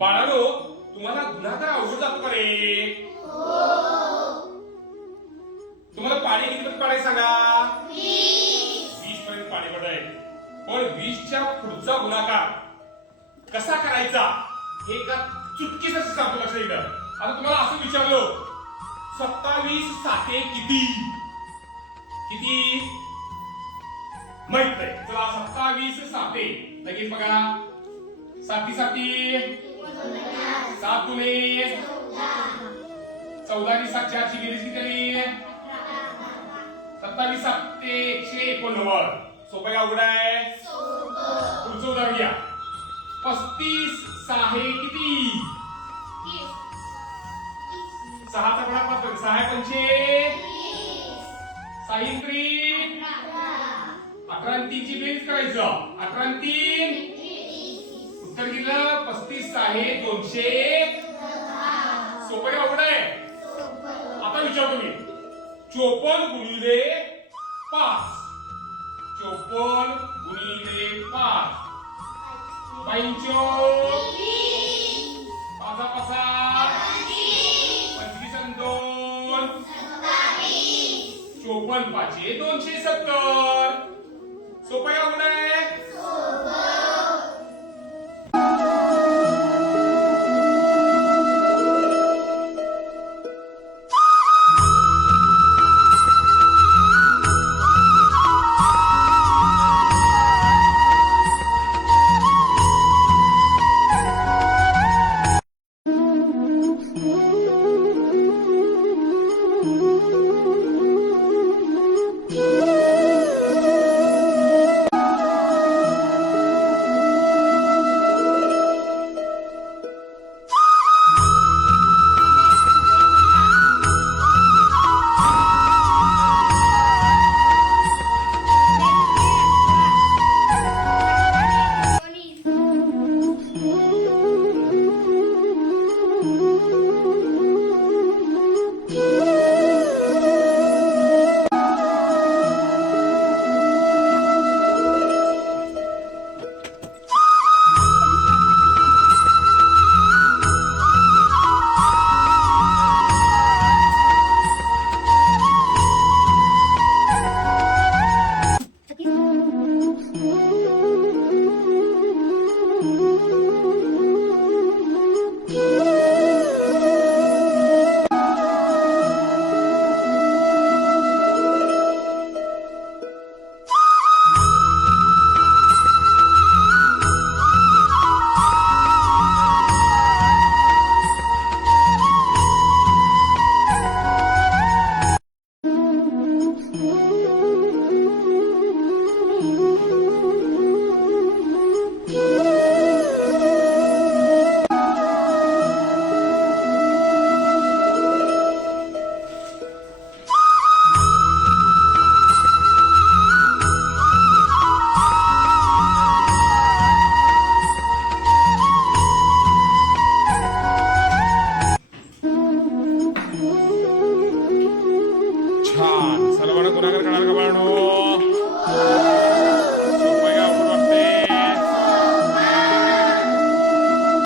बाळानो, तुम्हाला गुन्हागार अवघड जातो का रे? तुम्हाला पाणी किती पर्यंत पाडायचं सांगा? 20 पर्यंत पाणी पडाय. पण 20च्या पुढचा गुन्हागार कसा करायचा हे एका चुटकीसाठी सांगतो. लक्षात येईल. आता तुम्हाला असं विचारलं, 27 साते किती किती माहित नाही. चला 27 साते लगेच बघा. साती साती 7 गुणे 14 आणि 7 4ची बेरीज किती आली? 27 साते 189. सोपं का अवघड आहे? पुढचं उदाहरण घ्या. 35 6 किती? 6चा गुणाकार 6 पंचे 6 3 18 आणि 3 ची बेरीज करायचं. 18 आणि 3 उत्तर दिलं 35 आहे 200. सोपं का अवघड आहे? आता विचारतो मी. 54 गुणिले 5. 54 गुणिले 5 25 पाचा पाचा 25 आणि 2 54 पाचे 270. सोपं का अवघड आहे? छान. सर्वांना गुन्हागार करणार का बाळांनो?